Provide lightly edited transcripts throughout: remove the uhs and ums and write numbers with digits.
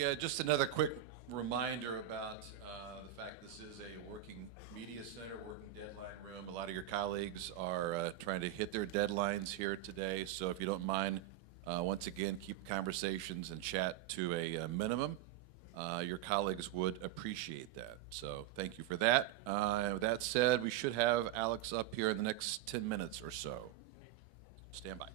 Hey, just another quick reminder about the fact this is a working media center, working deadline room. A lot of your colleagues are trying to hit their deadlines here today, so if you don't mind, once again, keep conversations and chat to a minimum. Your colleagues would appreciate that, so thank you for that. With that said, we should have Alex up here in the next 10 minutes or so. Stand by.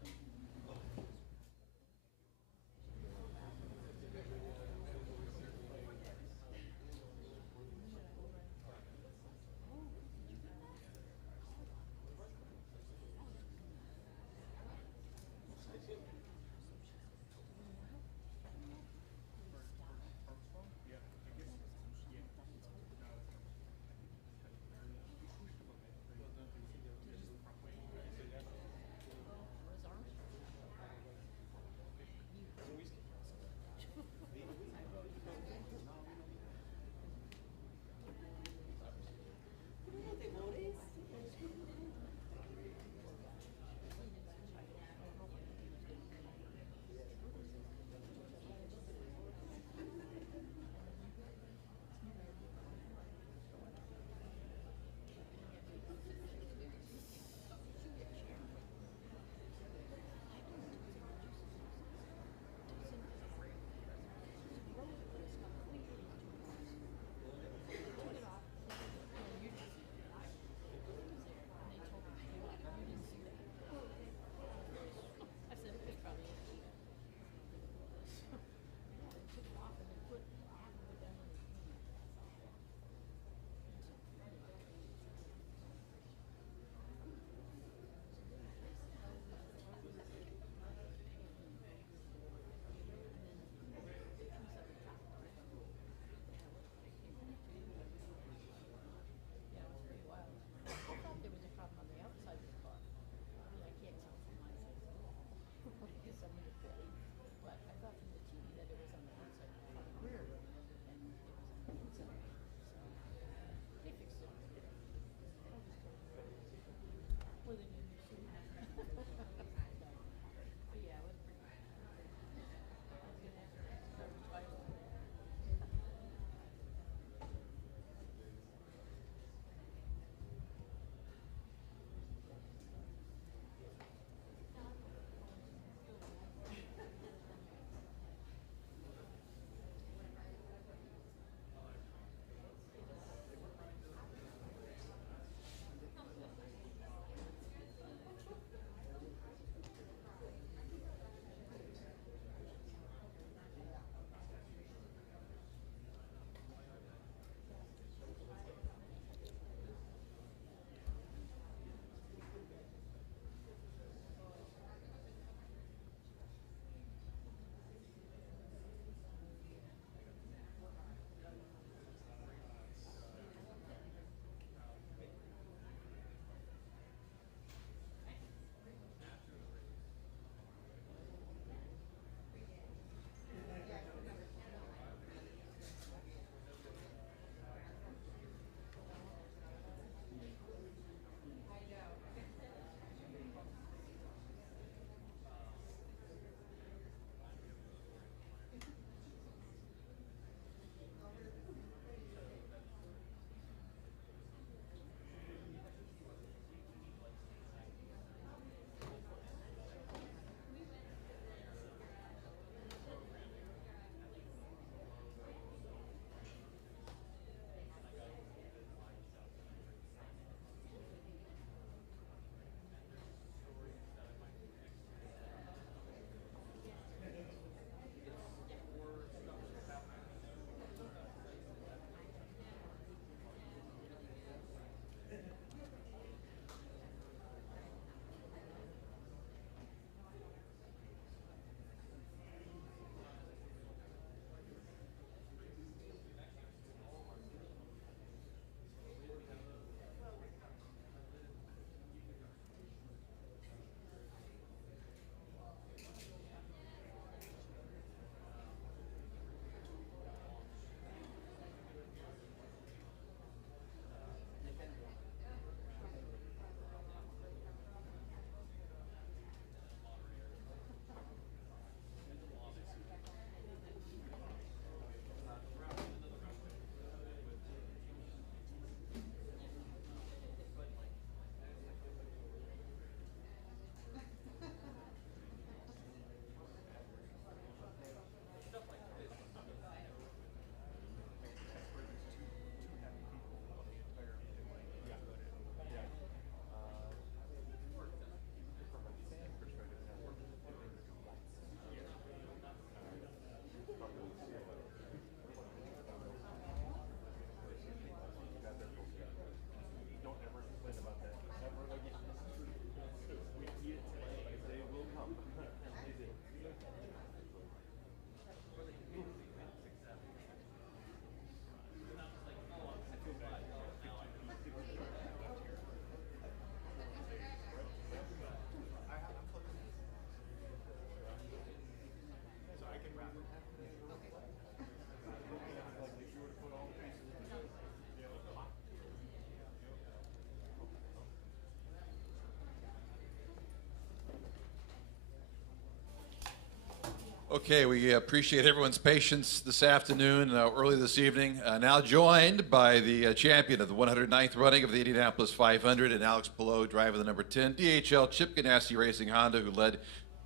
Okay, we appreciate everyone's patience this afternoon, early this evening. Now joined by the champion of the 109th running of the Indianapolis 500 and Alex Palou, driver of the number 10 DHL Chip Ganassi Racing Honda, who led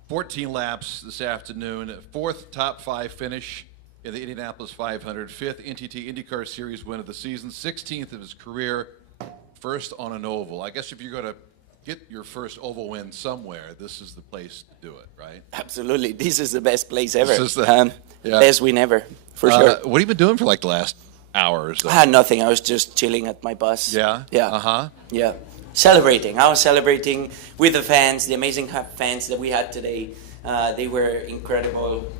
14 laps this afternoon. Fourth top 5 finish in the Indianapolis 500, fifth NTT IndyCar Series win of the season, 16th of his career, first on an oval. I guess if you're going to get your first oval win somewhere, this is the place to do it, right? Absolutely. This is the best place ever. This is the best win ever, for sure. What have you been doing for like the last hour or so? I had nothing. I was just chilling at my bus. Yeah? Yeah. Uh-huh. Yeah. Celebrating. I was celebrating with the fans, the amazing fans that we had today. They were incredible.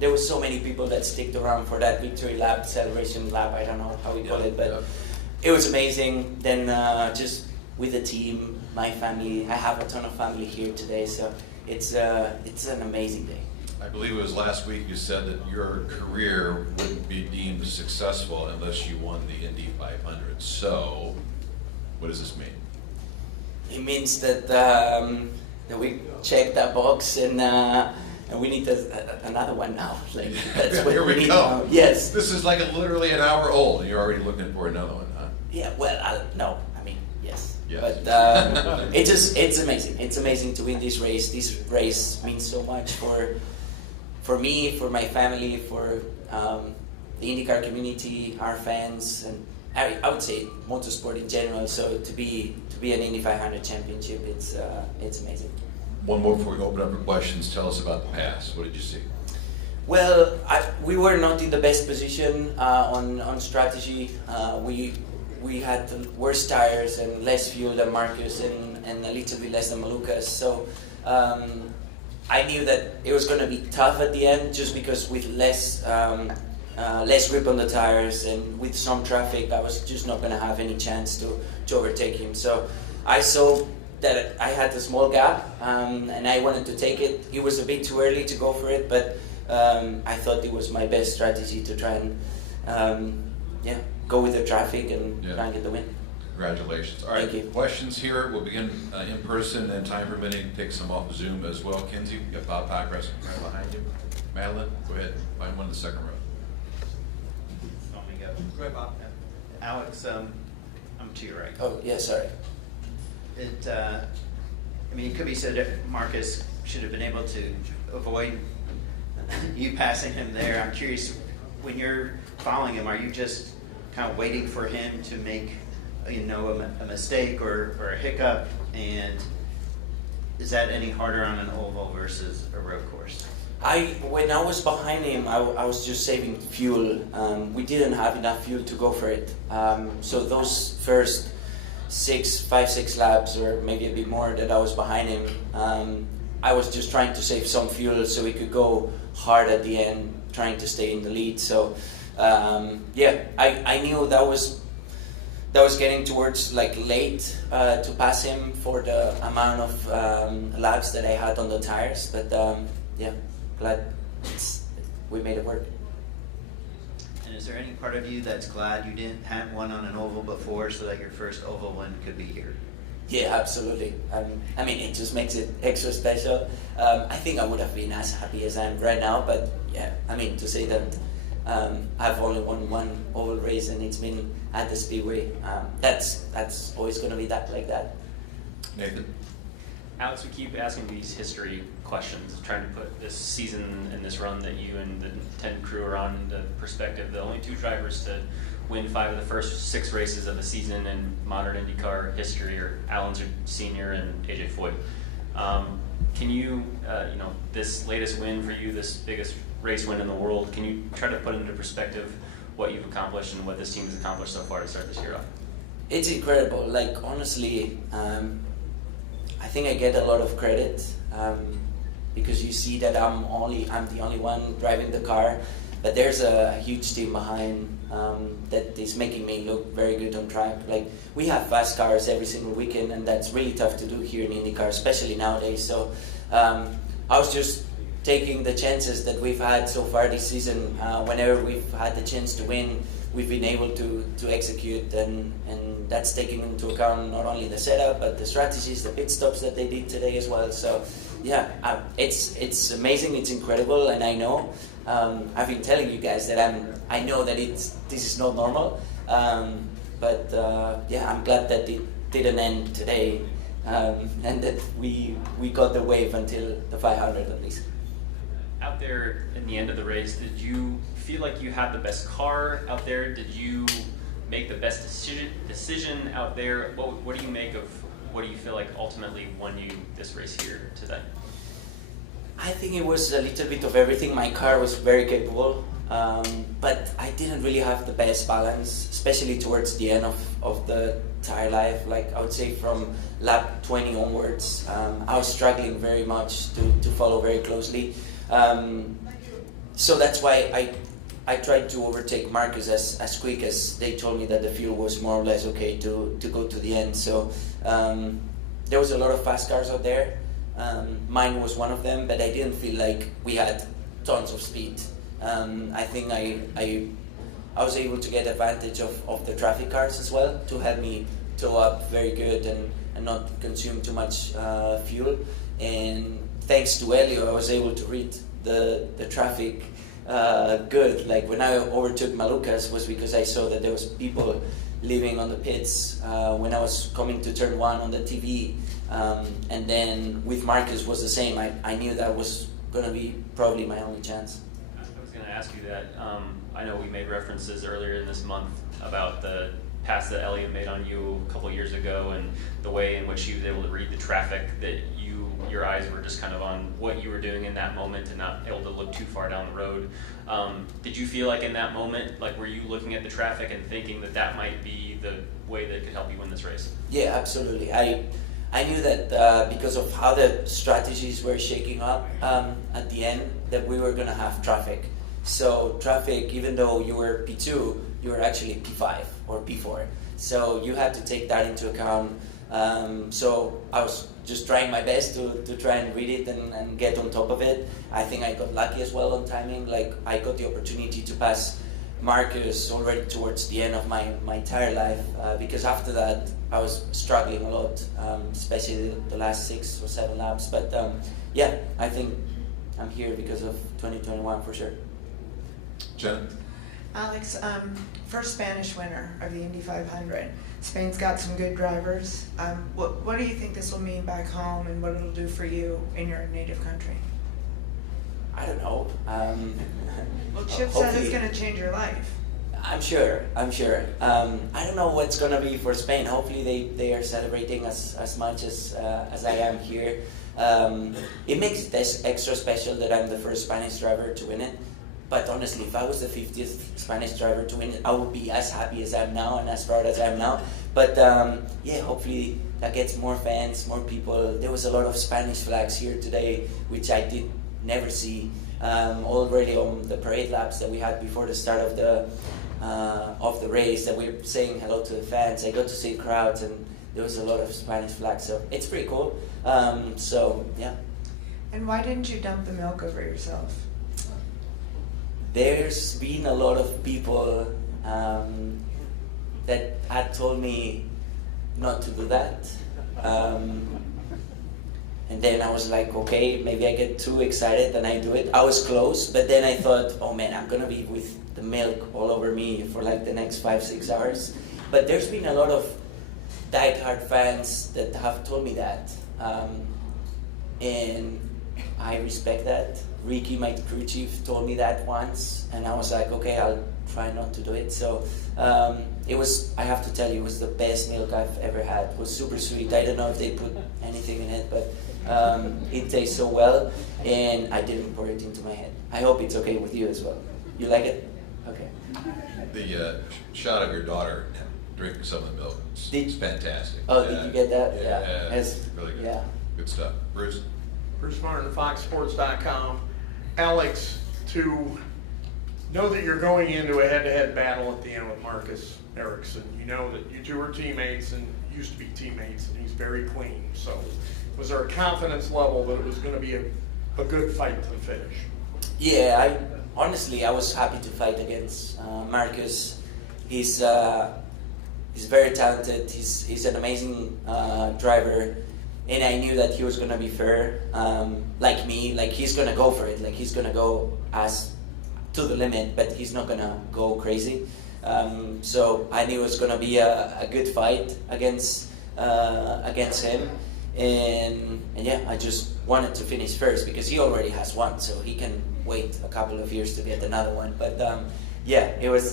There were so many people that sticked around for that victory lap, celebration lap. I don't know how we call it, but it was amazing. Then just with the team, my family. I have a ton of family here today, so it's an amazing day. I believe it was last week you said that your career wouldn't be deemed successful unless you won the Indy500. So, what does this mean? It means that that we checked that box and we need another one now. Like that's what Here we need go. now. Yes. This is like literally an hour old, and you're already looking for another one, huh? Yeah. Well, no. I mean, yes. Yes. But it's amazing. It's amazing to win this race. This race means so much for me, for my family, for the IndyCar community, our fans, and I would say motorsport in general. So to be an Indy500 championship, it's amazing. One more before we open up for questions. Tell us about the pass. What did you see? Well, we were not in the best position on strategy. We had the worst tires and less fuel than Marcus and a little bit less than Muukas. So I knew that it was going to be tough at the end, just because with less grip on the tires and with some traffic, I was just not going to have any chance to overtake him. So I saw that I had a small gap and I wanted to take it. It was a bit too early to go for it, but I thought it was my best strategy to try and go with the traffic and try and get the win. Congratulations. All right, Thank you. Questions here. We'll begin in person and time permitting, take some off Zoom as well. Kinsey, we got Bob Packress right behind you. Madeline, go ahead. Find one in the second row. Go ahead, Bob. Alex, I'm to your right. Oh, yeah, sorry. It could be said that Marcus should have been able to avoid you passing him there. I'm curious, when you're following him, are you just kind of waiting for him to make, a mistake or a hiccup? And is that any harder on an oval versus a road course? When I was behind him, I was just saving fuel. We didn't have enough fuel to go for it. So those first 5-6 laps, or maybe a bit more, that I was behind him, I was just trying to save some fuel so we could go hard at the end, trying to stay in the lead. So I knew that was getting towards late to pass him for the amount of laps that I had on the tires. But glad we made it work. And is there any part of you that's glad you didn't have one on an oval before, so that your first oval win could be here? Yeah, absolutely. It just makes it extra special. I think I would have been as happy as I am right now, but to say that I've only won one oval race and it's been at the Speedway, that's always going to be like that. Nathan? Alex, we keep asking these history questions, trying to put this season and this run that you and the 10 crew are on into perspective. The only 2 drivers to win 5 of the first 6 races of the season in modern IndyCar history are Alan Sr. and AJ Foyt. Can you, this latest win for you, this biggest race win in the world, can you try to put into perspective what you've accomplished and what this team has accomplished so far to start this year off? It's incredible. Honestly, I think I get a lot of credit because you see that I'm the only one driving the car, but there's a huge team behind that is making me look very good on track. We have fast cars every single weekend, and that's really tough to do here in IndyCar, especially nowadays. So I was just taking the chances that we've had so far this season. Whenever we've had the chance to win, we've been able to execute, and that's taking into account not only the setup, but the strategies, the pit stops that they did today as well. So yeah, it's amazing, it's incredible, and I know I've been telling you guys that I know that this is not normal, but yeah, I'm glad that it didn't end today, and that we got the wave until the 500 at least. Out there in the end of the race, did you feel like you had the best car out there? Did you make the best decision out there? What do you make of, what do you feel like ultimately won you this race here today? I think it was a little bit of everything. My car was very capable, but I didn't really have the best balance, especially towards the end of the tire life. Like I would say from lap 20 onwards, I was struggling very much to follow very closely. So that's why I tried to overtake Marcus as quick as they told me that the fuel was more or less okay to go to the end. So there was a lot of fast cars out there. Mine was one of them, but I didn't feel like we had tons of speed. I think I was able to get advantage of the traffic cars as well to help me tow up very good and not consume too much fuel. And thanks to Elio, I was able to read the traffic good. Like when I overtook Muukas was because I saw that there was people living on the pits when I was coming to turn 1 on the TV. And then with Marcus was the same. I knew that was going to be probably my only chance. I was going to ask you that. I know we made references earlier in this month about the pass that Elliot made on you a couple years ago and the way in which he was able to read the traffic, that your eyes were just kind of on what you were doing in that moment and not able to look too far down the road. Did you feel like in that moment, like were you looking at the traffic and thinking that might be the way that could help you win this race? Yeah, absolutely. I knew that because of how the strategies were shaking up at the end, that we were going to have traffic. So traffic, even though you were P2, you were actually P5 or P4. So you had to take that into account. So I was just trying my best to try and read it and get on top of it. I think I got lucky as well on timing. Like I got the opportunity to pass Marcus already towards the end of my tire life because after that I was struggling a lot, especially the last 6 or 7 laps. But yeah, I think I'm here because of 2021 for sure. Jen? Alex, first Spanish winner of the Indy500. Spain's got some good drivers. What do you think this will mean back home and what it'll do for you in your native country? I don't know. Well, Chip said it's going to change your life. I'm sure. I don't know what's going to be for Spain. Hopefully they are celebrating as much as I am here. It makes it extra special that I'm the first Spanish driver to win it. But honestly, if I was the 50th Spanish driver to win it, I would be as happy as I am now and as proud as I am now. But yeah, hopefully that gets more fans, more people. There was a lot of Spanish flags here today, which I did never see already on the parade laps that we had before the start of the race, that we were saying hello to the fans. I got to see crowds and there was a lot of Spanish flags, so it's pretty cool. So yeah. And why didn't you dump the milk over yourself? There's been a lot of people that had told me not to do that. And then I was like, okay, maybe I get too excited and I do it. I was close, but then I thought, oh man, I'm gonna be with the milk all over me for like the next 5-6 hours. But there's been a lot of diehard fans that have told me that. And I respect that. Ricky, my crew chief, told me that once, and I was like, okay, I'll try not to do it. So it was, I have to tell you, it was the best milk I've ever had. It was super sweet. I don't know if they put anything in it, but it tastes so well, and I didn't pour it into my head. I hope it's okay with you as well. You like it? Okay. The shot of your daughter drinking some of the milk, it's fantastic. Oh, did you get that? Yeah. It's really good. Yeah. Good stuff. Bruce? Bruce Martin, FoxSports.com. Alex, to know that you're going into a head-to-head battle at the end with Marcus Ericsson, you know that you two are teammates and used to be teammates, and he's very clean. So was there a confidence level that it was going to be a good fight to the finish? Yeah, honestly, I was happy to fight against Marcus. He's very talented. He's an amazing driver, and I knew that he was gonna be fair, like me. Like he's gonna go for it. Like he's gonna go as to the limit, but he's not gonna go crazy. So I knew it was gonna be a good fight against him, and yeah, I just wanted to finish first because he already has one, so he can wait a couple of years to get another one. But yeah, it was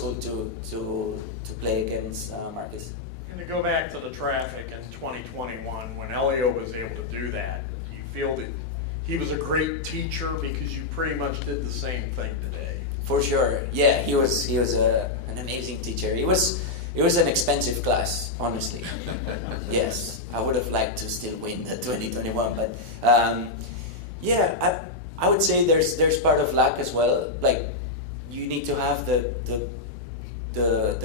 cool to play against Marcus. And to go back to the traffic in 2021, when Elio was able to do that, do you feel that he was a great teacher because you pretty much did the same thing today? For sure, yeah, he was an amazing teacher. It was an expensive class, honestly. Yes, I would have liked to still win the 2021, but yeah, I would say there's part of luck as well. Like you need to have the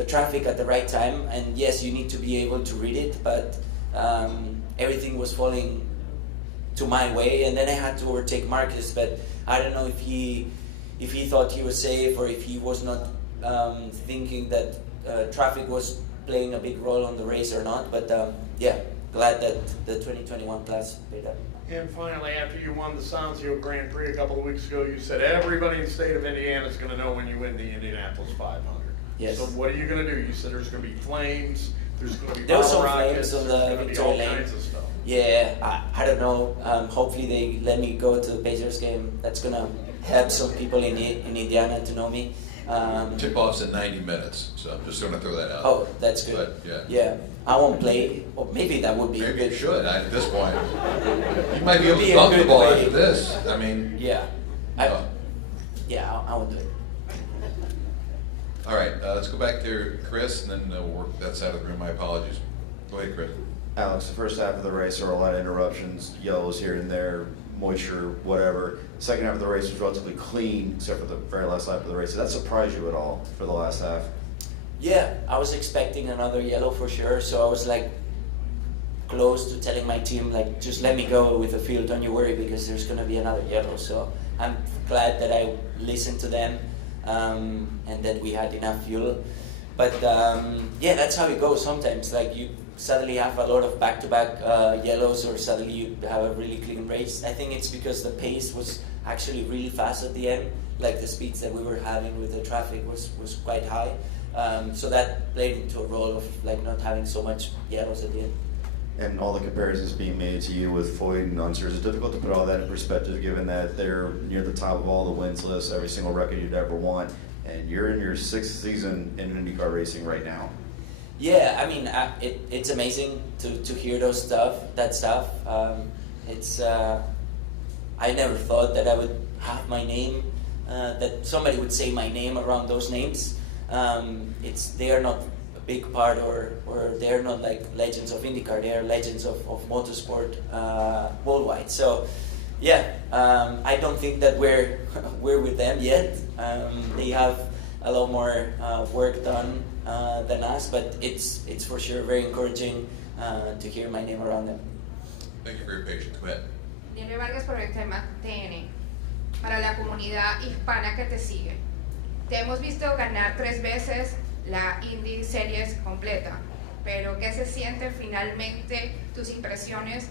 traffic at the right time, and yes, you need to be able to read it, but everything was falling to my way, and then I had to overtake Marcus, but I don't know if he thought he was safe or if he was not thinking that traffic was playing a big role on the race or not, but yeah, glad that the 2021 class paid up. And finally, after you won the Sanzio Grand Prix a couple of weeks ago, you said everybody in the state of Indiana is going to know when you win the Indianapolis 500. Yes. So what are you going to do? You said there's going to be flames, there's going to be There was bottle some rockets, flames on there's the going to be victory all lane. kinds of stuff. Yeah, I don't know. Hopefully they let me go to the Pacers game. That's gonna help some people in Indiana to know me. Tip-off's in 90 minutes, so I'm just going to throw that out. Oh, that's good. But, yeah. Yeah, I won't play. Or maybe that would be Maybe good. you should at this point. You might be able Be to a dunk the good ball way. after this. I mean, Yeah, no. I will do it. All right, let's go back to Chris, and then we'll work that side of the room. My apologies. Go ahead, Chris. Alex, the first half of the race, there were a lot of interruptions, yellows here and there, moisture, whatever. The second half of the race was relatively clean, except for the very last lap of the race. Did that surprise you at all for the last half? Yeah, I was expecting another yellow for sure, so I was like close to telling my team, like, just let me go with the field, don't you worry, because there's gonna be another yellow. So I'm glad that I listened to them and that we had enough fuel. But yeah, that's how it goes sometimes. Like you suddenly have a lot of back-to-back yellows, or suddenly you have a really clean race. I think it's because the pace was actually really fast at the end. Like the speeds that we were having with the traffic was quite high. So that played into a role of like not having so much yellows at the end. And all the comparisons being made to you with Foyt and Unser, is it difficult to put all that in perspective, given that they're near the top of all the wins lists, every single record you'd ever won, and you're in your 6th season in IndyCar racing right now? Yeah, I mean, it's amazing to hear that stuff. It's I never thought that I would have my name, that somebody would say my name around those names. They are not a big part, or they're not like legends of IndyCar. They are legends of motorsport worldwide. So yeah, I don't think that we're with them yet. They have a lot more work done than us, but it's for sure very encouraging to hear my name around them. Thank you for your patience. Go ahead. Daniel Vargas, Proyecto TN. Para la comunidad hispana que te sigue, te hemos visto ganar 3 veces la Indy Series completa, pero ¿qué se siente finalmente, tus impresiones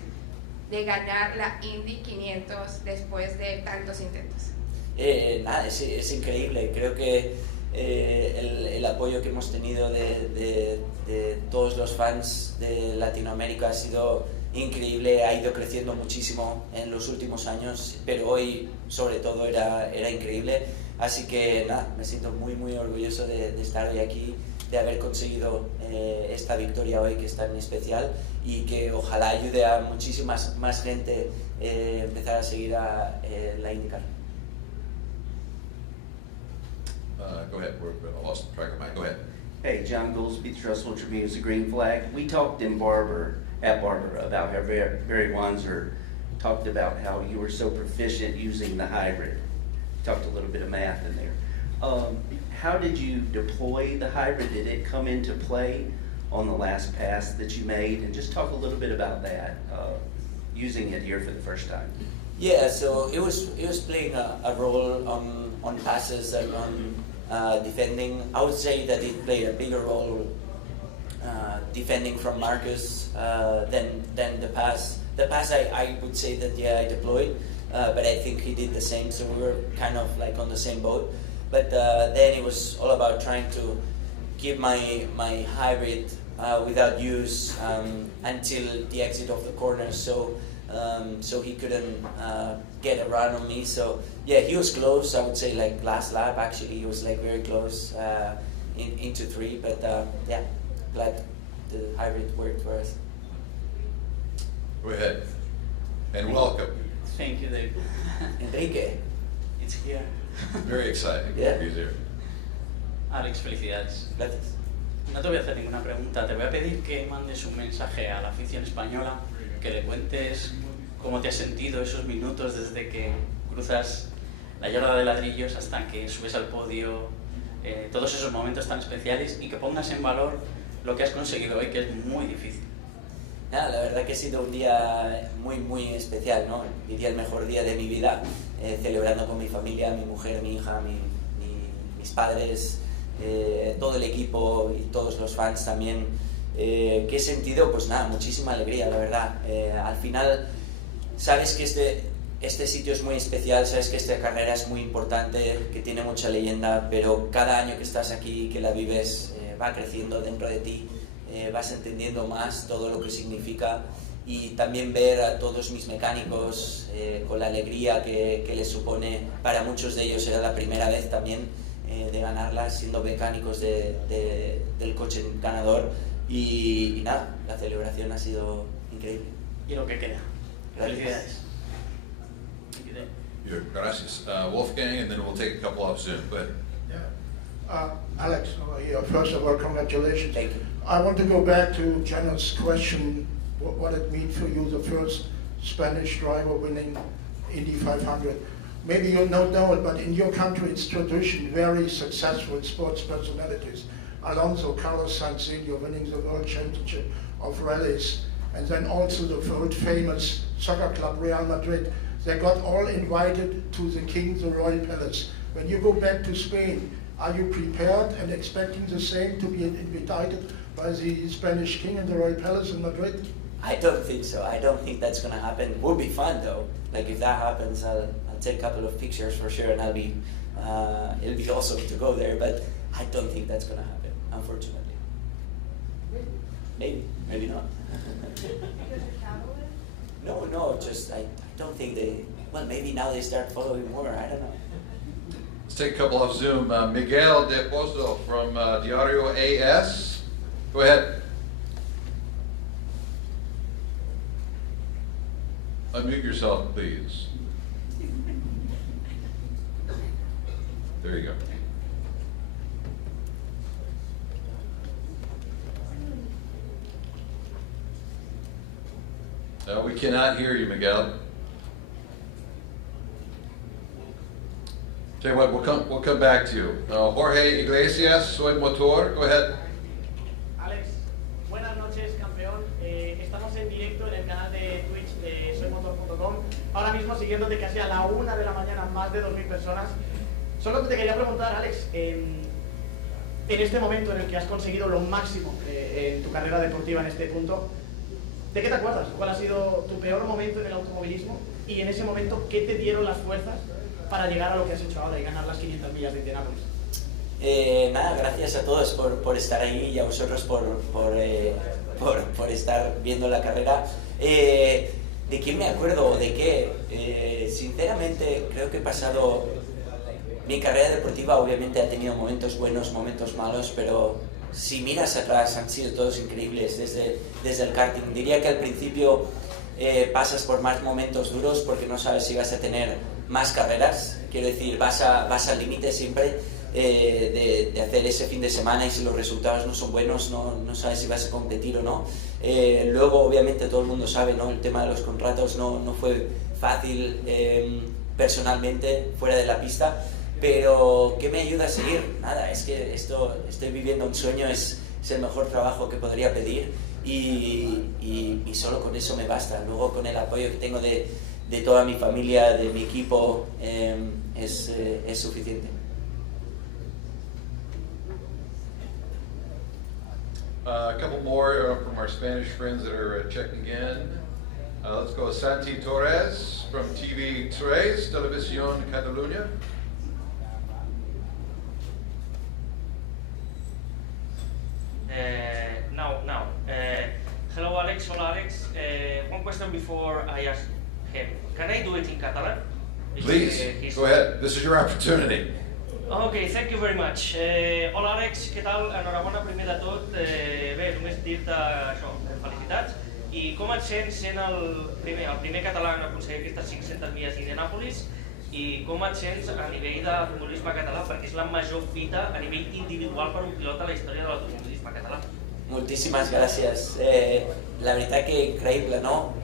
de ganar la Indy 500 después de tantos intentos? Nada, es increíble. Creo que el apoyo que hemos tenido de todos los fans de Latinoamérica ha sido increíble, ha ido creciendo muchísimo en los últimos años, pero hoy sobre todo era increíble. Así que nada, me siento muy orgulloso de estar hoy aquí, de haber conseguido esta victoria hoy que es tan especial, y que ojalá ayude a muchísimas más gente empezar a seguir a la IndyCar. Go ahead. I lost track of mine. Go ahead. Hey, John Goolsby, Russell Tribune, the Green Flag. We talked at Barber about how Barry Wanzer talked about how you were so proficient using the hybrid. Talked a little bit of math in there. How did you deploy the hybrid? Did it come into play on the last pass that you made? And just talk a little bit about that, using it here for the first time. Yeah, so it was playing a role on passes and on defending. I would say that it played a bigger role defending from Marcus than the pass. The pass I would say that I deployed, but I think he did the same. So we were kind of like on the same boat. But then it was all about trying to keep my hybrid without use until the exit of the corner. So he couldn't get a run on me. So yeah, he was close. I would say like last lap actually he was like very close into 3. But yeah, glad the hybrid worked for us. Go ahead. And welcome. Thank you, Dave. Enrique. It's here. Very exciting. Yeah. He's here. Alex, felicidades. Gracias. No te voy a hacer ninguna pregunta, te voy a pedir que mandes un mensaje a la afición española, que le cuentes cómo te has sentido esos minutos desde que cruzas la yarda de ladrillos hasta que subes al podio, todos esos momentos tan especiales, y que pongas en valor lo que has conseguido hoy, que es muy difícil. Nada, la verdad que ha sido un día muy especial, ¿no? Diría el mejor día de mi vida, celebrando con mi familia, mi mujer, mi hija, mis padres, todo el equipo y todos los fans también. ¿Qué he sentido? Pues nada, muchísima alegría, la verdad. Al final, sabes que este sitio es muy especial, sabes que esta carrera es muy importante, que tiene mucha leyenda, pero cada año que estás aquí, que la vives, va creciendo dentro de ti. Vas entendiendo más todo lo que significa, y también ver a todos mis mecánicos con la alegría que les supone. Para muchos de ellos era la primera vez también de ganarla siendo mecánicos del coche ganador, y nada, la celebración ha sido increíble. Y lo que queda. Felicidades. Gracias. Wolfgang, and then we'll take a couple off Zoom. Go ahead. Alex, first of all, congratulations. Thank you. I want to go back to Jenna's question, what it means for you, the first Spanish driver winning Indy 500. Maybe you don't know it, but in your country it's tradition, very successful sports personalities. Alonso, Carlos Sainz, you're winning the World Championship of Rallies, and then also the world famous soccer club Real Madrid. They got all invited to the King, the Royal Palace. When you go back to Spain, are you prepared and expecting the same to be invited by the Spanish King in the Royal Palace in Madrid? I don't think so. I don't think that's going to happen. It would be fun though. Like if that happens, I'll take a couple of pictures for sure, and it'll be awesome to go there. But I don't think that's going to happen, unfortunately. Maybe not. No. Just I don't think they. Well, maybe now they start following more. I don't know. Let's take a couple off Zoom. Miguel de Pozo from Diario AS. Go ahead. Unmute yourself, please. There you go. We cannot hear you, Miguel. Tell you what, we'll come back to you. Jorge Iglesias, Soy Motor, go ahead. Alex, buenas noches, campeón. Estamos en directo en el canal de Twitch de soymotor.com. Ahora mismo siguiéndote casi a la 1 de la mañana, más de 2.000 personas. Solo te quería preguntar, Alex, en este momento en el que has conseguido lo máximo en tu carrera deportiva en este punto, ¿de qué te acuerdas? ¿Cuál ha sido tu peor momento en el automovilismo? Y en ese momento, ¿qué te dieron las fuerzas para llegar a lo que has hecho ahora y ganar las 500 millas de Indianápolis? Nada, gracias a todos por estar ahí, y a vosotros por estar viendo la carrera. ¿De qué me acuerdo? ¿De qué? Sinceramente, creo que he pasado... Mi carrera deportiva obviamente ha tenido momentos buenos, momentos malos, pero si miras atrás han sido todos increíbles desde el karting. Diría que al principio pasas por más momentos duros porque no sabes si vas a tener más carreras. Quiero decir, vas al límite siempre de hacer ese fin de semana, y si los resultados no son buenos no sabes si vas a competir o no. Luego obviamente todo el mundo sabe, ¿no? El tema de los contratos no fue fácil personalmente fuera de la pista. Pero, ¿qué me ayuda a seguir? Nada, es que estoy viviendo un sueño, es el mejor trabajo que podría pedir, y solo con eso me basta. Luego, con el apoyo que tengo de toda mi familia, de mi equipo, es suficiente. A couple more from our Spanish friends that are checking in. Let's go with Santi Torres from TV3, Televisión Catalunya. Hello Alex, hola Alex. One question before I ask him. Can I do it in Catalan? Please, go ahead. This is your opportunity. Ok, thank you very much. Hola Alex, què tal? Enhorabona primer de tot. Bé, només dir-te això, felicitats. I com et sents sent el primer català en aconseguir aquestes 500 milles d'Indianàpolis? I com et sents a nivell d'automobilisme català? Perquè és la major fita a nivell individual per un pilot a la història de l'automobilisme català. Moltíssimes gràcies. La veritat que increïble, no?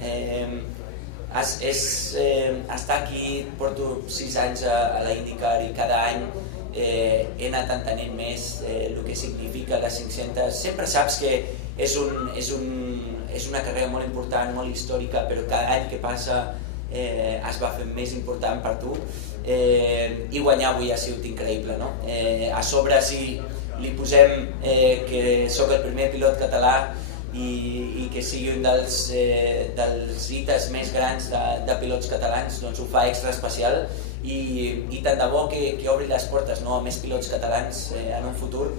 Estar aquí, porto 6 anys a la IndyCar i cada any he anat entenent més el que significa les 500. Sempre saps que és una carrera molt important, molt històrica, però cada any que passa es va fent més important per tu i guanyar avui ha sigut increïble, no? A sobre si li posem que sóc el primer pilot català i que sigui un dels hites més grans de pilots catalans, doncs ho fa extra especial i tant de bo que obri les portes a més pilots catalans en un futur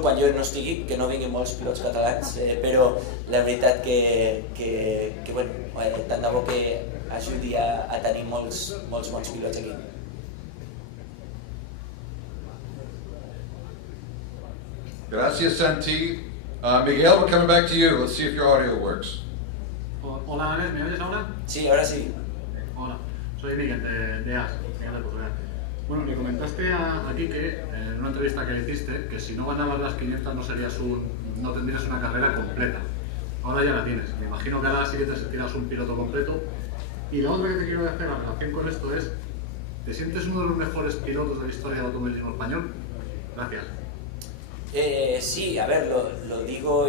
quan jo no estigui, que no vinguin molts pilots catalans, però la veritat que tant de bo que ajudi a tenir molts bons pilots aquí. Gracias, Santi. Miguel, we're coming back to you. Let's see if your audio works. Hola, Alex, ¿me oyes ahora? Sí, ahora sí. Hola, soy Miguel de AS, Miguel de Portugal. Bueno, le comentaste a Quique en una entrevista que le hiciste que si no ganabas las 500 no tendrías una carrera completa. Ahora ya la tienes. Me imagino que ahora sí que te sentirás un piloto completo. Y la otra que te quiero hacer en relación con esto es, ¿te sientes uno de los mejores pilotos de la historia del automovilismo español? Gracias. Sí, a ver, lo digo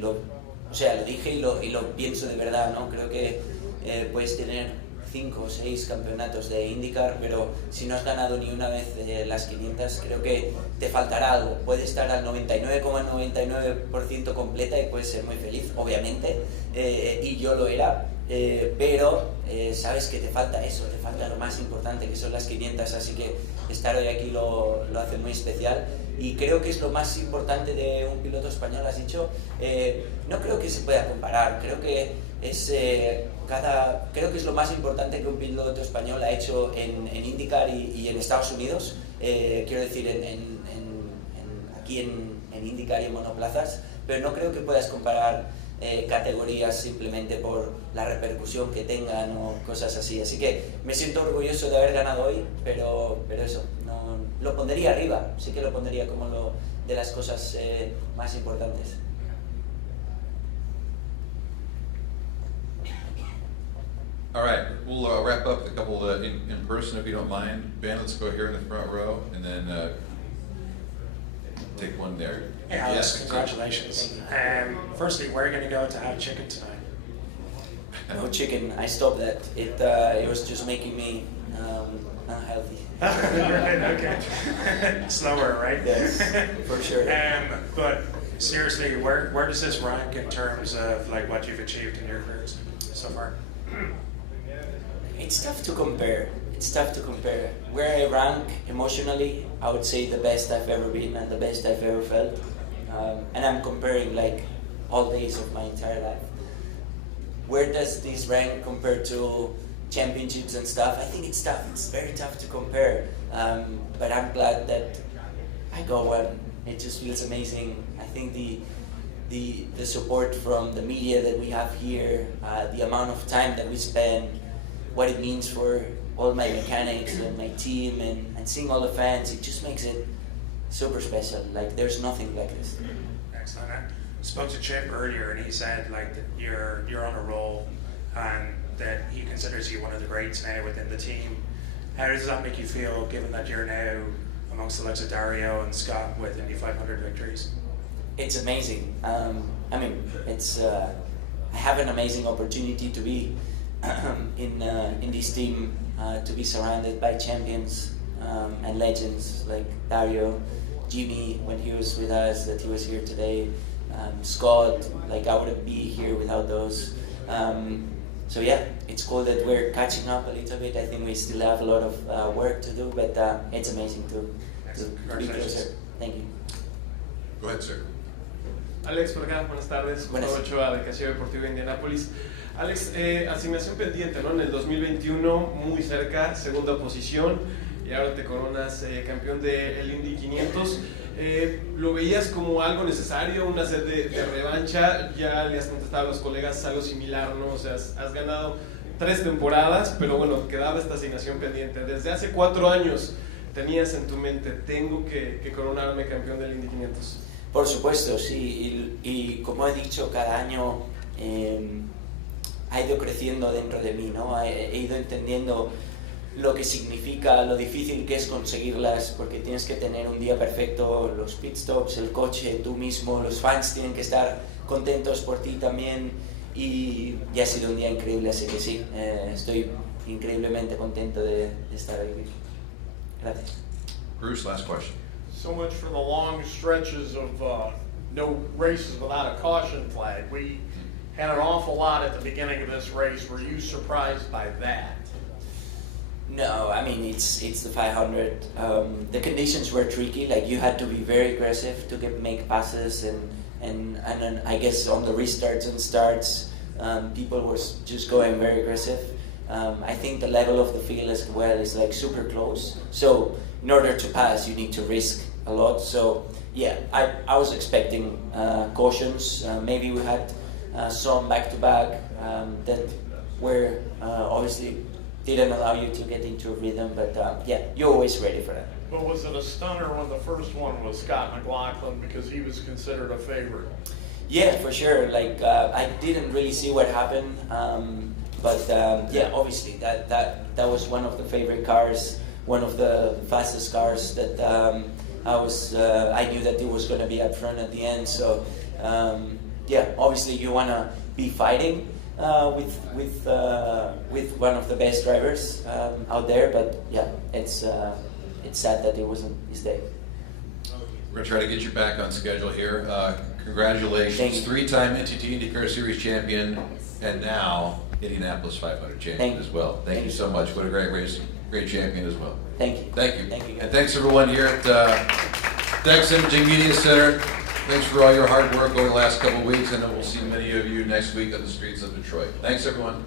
lo dije y lo pienso de verdad, ¿no? Creo que puedes tener 5 o 6 campeonatos de IndyCar, pero si no has ganado ni una vez las 500, creo que te faltará algo. Puedes estar al 99,99% completa y puedes ser muy feliz, obviamente, y yo lo era, pero sabes que te falta eso, te falta lo más importante, que son las 500, así que estar hoy aquí lo hace muy especial. Y creo que es lo más importante de un piloto español, has dicho. No creo que se pueda comparar, creo que es lo más importante que un piloto español ha hecho en IndyCar y en Estados Unidos, quiero decir, aquí en IndyCar y en monoplazas, pero no creo que puedas comparar categorías simplemente por la repercusión que tengan o cosas así. Así que me siento orgulloso de haber ganado hoy, pero eso, no, lo pondría arriba, sí que lo pondría como de las cosas más importantes. All right, we'll wrap up with a couple in person if you don't mind. Ben, let's go here in the front row and then take one there. Hey Alex, yes, congratulations. Firstly, where are you going to go to have chicken tonight? No chicken, I stopped that. It was just making me unhealthy. Okay. Slower, right? Yes, for sure. But seriously, where does this rank in terms of like what you've achieved in your career so far? It's tough to compare. Where I rank emotionally, I would say the best I've ever been and the best I've ever felt. And I'm comparing like all days of my entire life. Where does this rank compared to championships and stuff? I think it's tough. It's very tough to compare. But I'm glad that I got one. It just feels amazing. I think the support from the media that we have here, the amount of time that we spend, what it means for all my mechanics and my team, and seeing all the fans, it just makes it super special. Like there's nothing like this. Excellent. I spoke to Chip earlier, and he said like that you're on a roll, and that he considers you one of the greats now within the team. How does that make you feel, given that you're now amongst the likes of Dario and Scott with Indy500 victories? It's amazing. I mean, I have an amazing opportunity to be in this team, to be surrounded by champions and legends like Dario, Jimmy when he was with us, that he was here today. Scott, like I wouldn't be here without those. So yeah, it's cool that we're catching up a little bit. I think we still have a lot of work to do, but it's amazing to be closer. Thank you. Go ahead, sir. Alex, por acá, buenas tardes. Gustavo Ochoa, de Casillero Deportivo de Indianápolis. Alex, asignación pendiente, ¿no? En el 2021, muy cerca, segunda posición, y ahora te coronas campeón del Indy 500. ¿Lo veías como algo necesario, una sed de revancha? Ya le has contestado a los colegas algo similar, ¿no? O sea, has ganado 3 temporadas, pero bueno, quedaba esta asignación pendiente. Desde hace 4 años tenías en tu mente, tengo que coronarme campeón del Indy 500. Por supuesto, sí, y como he dicho, cada año ha ido creciendo dentro de mí, ¿no? He ido entendiendo lo que significa, lo difícil que es conseguirlas, porque tienes que tener un día perfecto, los pit stops, el coche, tú mismo, los fans tienen que estar contentos por ti también, y ha sido un día increíble, así que sí, estoy increíblemente contento de estar aquí. Gracias. Bruce, last question. So much for the long stretches of no races without a caution flag. We had an awful lot at the beginning of this race. Were you surprised by that? No, I mean, it's the 500. The conditions were tricky, like you had to be very aggressive to make passes, and then I guess on the restarts and starts, people were just going very aggressive. I think the level of the field as well is like super close, so in order to pass you need to risk a lot. So yeah, I was expecting cautions. Maybe we had some back-to-back that were obviously didn't allow you to get into a rhythm, but yeah, you're always ready for that. But was it a stunner when the first one was Scott McLaughlin, because he was considered a favorite? Yeah, for sure. Like I didn't really see what happened, but yeah, obviously that was one of the favorite cars, one of the fastest cars that I knew that it was going to be up front at the end. So yeah, obviously you want to be fighting with one of the best drivers out there, but yeah, it's sad that it wasn't his day. We're going to try to get you back on schedule here. Congratulations, 3-time NTT IndyCar Series champion, and now Indianapolis 500 champion as well. Thank you so much. What a great race, great champion as well. Thank you. Thank you. Thank you. And thanks everyone here at Dex Imaging Media Center. Thanks for all your hard work over the last couple of weeks, and we'll see many of you next week on the streets of Detroit. Thanks everyone.